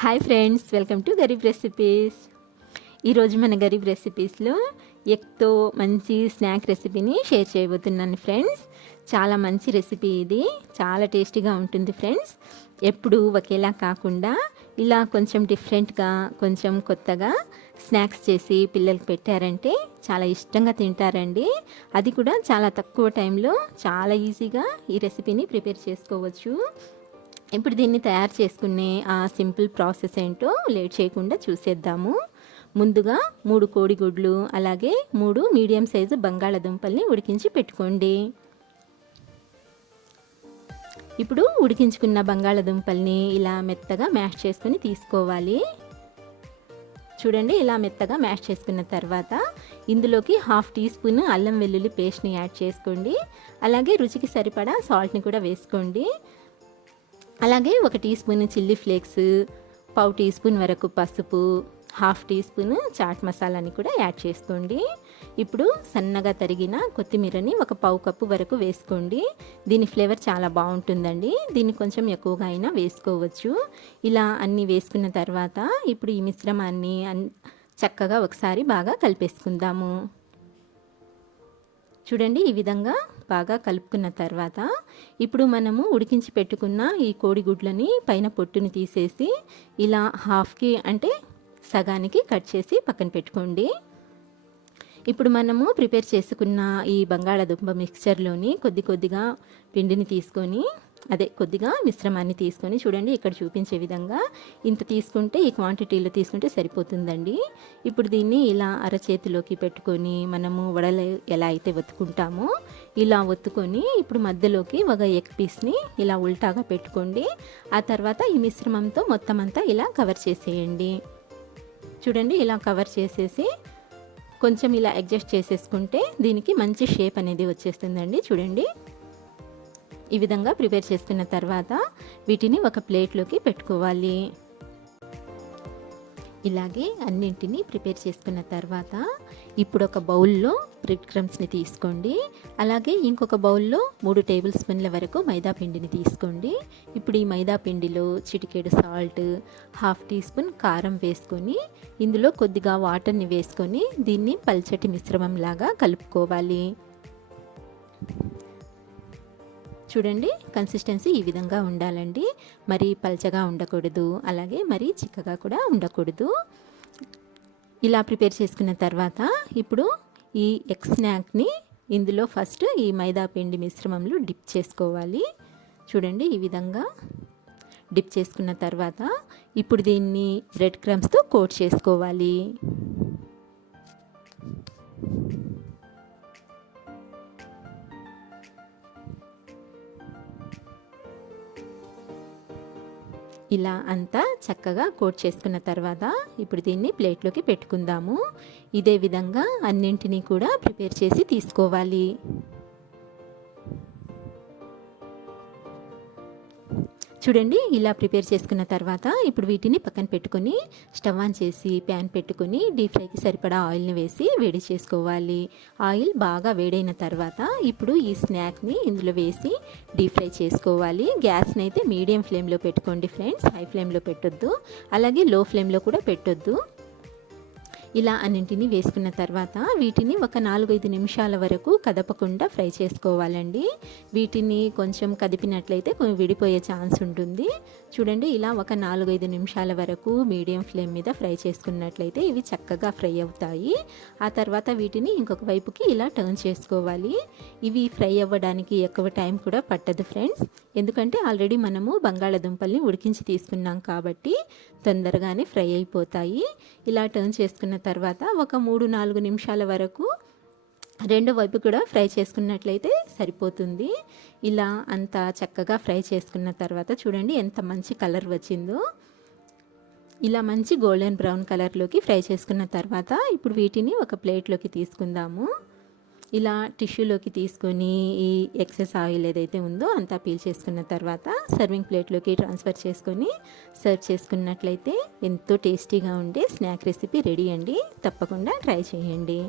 Hi friends, welcome to Garib recipes. ఈరోజు మన గరీబ్ రెసిపీస్లో ఎగ్తో మంచి స్నాక్ రెసిపీని షేర్ చేయబోతున్నాను ఫ్రెండ్స్. చాలా మంచి రెసిపీ ఇది, చాలా టేస్టీగా ఉంటుంది ఫ్రెండ్స్. ఎప్పుడు ఒకేలా కాకుండా ఇలా కొంచెం డిఫరెంట్గా, కొంచెం కొత్తగా స్నాక్స్ చేసి పిల్లలకి పెట్టారంటే చాలా ఇష్టంగా తింటారండి. అది కూడా చాలా తక్కువ టైంలో చాలా ఈజీగా ఈ రెసిపీని ప్రిపేర్ చేసుకోవచ్చు. ఇప్పుడు దీన్ని తయారు చేసుకునే ఆ సింపుల్ ప్రాసెస్ ఏంటో లేట్ చేయకుండా చూసేద్దాము. ముందుగా 3 కోడిగుడ్లు, అలాగే 3 మీడియం సైజు బంగాళాదుంపల్ని ఉడికించి పెట్టుకోండి. ఇప్పుడు ఉడికించుకున్న బంగాళాదుంపల్ని ఇలా మెత్తగా మ్యాష్ చేసుకుని తీసుకోవాలి. చూడండి, ఇలా మెత్తగా మ్యాష్ చేసుకున్న తర్వాత ఇందులోకి 1/2 టీ స్పూన్ అల్లం వెల్లుల్లి పేస్ట్ని యాడ్ చేసుకోండి. అలాగే రుచికి సరిపడా సాల్ట్ని కూడా వేసుకోండి. అలాగే 1 teaspoon chilli flakes, 1/2 teaspoon వరకు పసుపు, 1/2 టీ స్పూన్ చాట్ మసాలాని కూడా యాడ్ చేసుకోండి. ఇప్పుడు సన్నగా తరిగిన కొత్తిమీరని 1/4 కప్పు వరకు వేసుకోండి. దీని ఫ్లేవర్ చాలా బాగుంటుందండి. దీన్ని కొంచెం ఎక్కువగా అయినా వేసుకోవచ్చు. ఇలా అన్నీ వేసుకున్న తర్వాత ఇప్పుడు ఈ మిశ్రమాన్ని చక్కగా ఒకసారి బాగా కలిపేసుకుందాము. చూడండి, ఈ విధంగా బాగా కలుపుకున్న తర్వాత ఇప్పుడు మనము ఉడికించి పెట్టుకున్న ఈ కోడిగుడ్లని పైన పొట్టుని తీసేసి ఇలా హాఫ్కి అంటే సగానికి కట్ చేసి పక్కన పెట్టుకోండి. ఇప్పుడు మనము ప్రిపేర్ చేసుకున్న ఈ బంగాళాదుంప మిక్చర్లోని కొద్దిగా పిండిని తీసుకొని, కొద్దిగా మిశ్రమాన్ని తీసుకొని, చూడండి ఇక్కడ చూపించే విధంగా ఇంత తీసుకుంటే, ఈ క్వాంటిటీలో తీసుకుంటే సరిపోతుందండి. ఇప్పుడు దీన్ని ఇలా అరచేతిలోకి పెట్టుకొని మనము వడలు ఎలా అయితే ఒత్తుకుంటామో ఇలా ఒత్తుకొని ఇప్పుడు మధ్యలోకి ఒక ఎగ్ పీస్ని ఇలా ఉల్టాగా పెట్టుకోండి. ఆ తర్వాత ఈ మిశ్రమంతో మొత్తం అంతా ఇలా కవర్ చేసేయండి. చూడండి, ఇలా కవర్ చేసేసి కొంచెం ఇలా అడ్జస్ట్ చేసేసుకుంటే దీనికి మంచి షేప్ అనేది వచ్చేస్తుందండి. చూడండి, ఈ విధంగా ప్రిపేర్ చేసుకున్న తర్వాత వీటిని ఒక ప్లేట్లోకి పెట్టుకోవాలి. ఇలాగే అన్నింటినీ ప్రిపేర్ చేసుకున్న తర్వాత ఇప్పుడు ఒక బౌల్లో బ్రెడ్ క్రమ్స్ని తీసుకోండి. అలాగే ఇంకొక బౌల్లో 3 టేబుల్ స్పూన్ల వరకు మైదా పిండిని తీసుకోండి. ఇప్పుడు ఈ మైదా పిండిలో చిటికెడు సాల్ట్, 1/2 టీ స్పూన్ కారం వేసుకొని ఇందులో కొద్దిగా వాటర్ని వేసుకొని దీన్ని పల్చటి మిశ్రమంలాగా కలుపుకోవాలి. చూడండి, కన్సిస్టెన్సీ ఈ విధంగా ఉండాలండి. మరీ పల్చగా ఉండకూడదు, అలాగే మరీ చిక్కగా కూడా ఉండకూడదు. ఇలా ప్రిపేర్ చేసుకున్న తర్వాత ఇప్పుడు ఈ ఎగ్ స్నాక్ని ఇందులో ఫస్ట్ ఈ మైదా పిండి మిశ్రమంలో డిప్ చేసుకోవాలి. చూడండి, ఈ విధంగా డిప్ చేసుకున్న తర్వాత ఇప్పుడు దీన్ని బ్రెడ్ క్రమ్స్తో కోట్ చేసుకోవాలి. ఇలా అంతా చక్కగా కోట్ చేసుకున్న తర్వాత ఇప్పుడు దీన్ని ప్లేట్లోకి పెట్టుకుందాము. ఇదే విధంగా అన్నింటినీ కూడా ప్రిపేర్ చేసి తీసుకోవాలి. చూడండి, ఇలా ప్రిపేర్ చేసుకున్న తర్వాత ఇప్పుడు వీటిని పక్కన పెట్టుకొని స్టవ్ ఆన్ చేసి ప్యాన్ పెట్టుకొని డీప్ ఫ్రైకి సరిపడా ఆయిల్ని వేసి వేడి చేసుకోవాలి. ఆయిల్ బాగా వేడైన తర్వాత ఇప్పుడు ఈ స్నాక్ని ఇందులో వేసి డీప్ ఫ్రై చేసుకోవాలి. గ్యాస్ని అయితే మీడియం ఫ్లేమ్లో పెట్టుకోండి ఫ్రెండ్స్, హై ఫ్లేమ్లో పెట్టొద్దు, అలాగే లో ఫ్లేమ్లో కూడా పెట్టొద్దు. ఇలా అన్నింటినీ వేసుకున్న తర్వాత వీటిని ఒక 4-5 నిమిషాల వరకు కదపకుండా ఫ్రై చేసుకోవాలండి. వీటిని కొంచెం కదిపినట్లయితే విడిపోయే ఛాన్స్ ఉంటుంది. చూడండి, ఇలా ఒక 4-5 నిమిషాల వరకు మీడియం ఫ్లేమ్ మీద ఫ్రై చేసుకున్నట్లయితే ఇవి చక్కగా ఫ్రై అవుతాయి. ఆ తర్వాత వీటిని ఇంకొక వైపుకి ఇలా టర్న్ చేసుకోవాలి. ఇవి ఫ్రై అవ్వడానికి ఎక్కువ టైం కూడా పట్టదు ఫ్రెండ్స్, ఎందుకంటే ఆల్రెడీ మనము బంగాళాదుంపల్ని ఉడికించి తీసుకున్నాం కాబట్టి తొందరగానే ఫ్రై అయిపోతాయి. ఇలా టర్న్ చేసుకున్న తర్వాత ఒక 3-4 నిమిషాల వరకు రెండో వైపు కూడా ఫ్రై చేసుకున్నట్లయితే సరిపోతుంది. ఇలా అంతా చక్కగా ఫ్రై చేసుకున్న తర్వాత చూడండి ఎంత మంచి కలర్ వచ్చిందో. ఇలా మంచి గోల్డెన్ బ్రౌన్ కలర్లోకి ఫ్రై చేసుకున్న తర్వాత ఇప్పుడు వీటిని ఒక ప్లేట్లోకి తీసుకుందాము. ఇలా టిష్యూలోకి తీసుకొని ఈ ఎక్సెస్ ఆయిల్ ఏదైతే ఉందో అంతా పీల్ చేసుకున్న తర్వాత సర్వింగ్ ప్లేట్లోకి ట్రాన్స్ఫర్ చేసుకొని సర్వ్ చేసుకున్నట్లయితే ఎంతో టేస్టీగా ఉండే స్నాక్ రెసిపీ రెడీ అండి. తప్పకుండా ట్రై చేయండి.